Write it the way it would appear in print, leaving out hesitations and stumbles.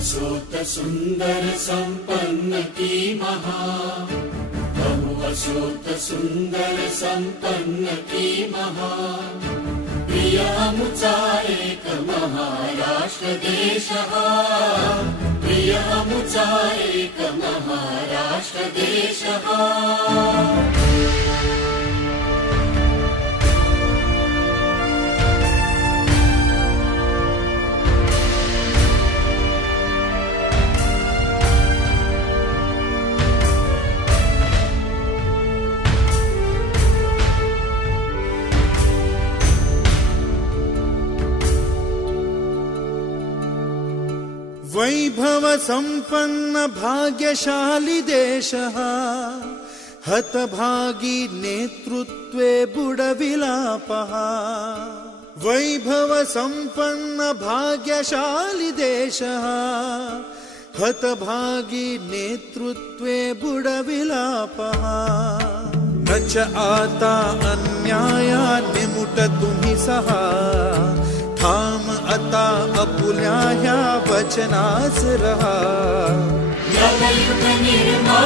असूत सुंदर संपन्न की महा, बहु असूत सुंदर संपन्न की महा, प्रिय अमुचा एक महाराष्ट्र देश हा, प्रिय अमुचा एक महाराष्ट्र देश हा। वैभव संपन्न भाग्यशाली देशः, हतभागी नेतृत्वे बुडविलापः। वैभव संपन्न भाग्यशाली देशः, हतभागी नेतृत्वे बुडविलापः। न च आता अन्याया निमुट तुम्ही सहा, ठाम आता अपुल्या ह्या वचनास रहा। नवयुग निर्माण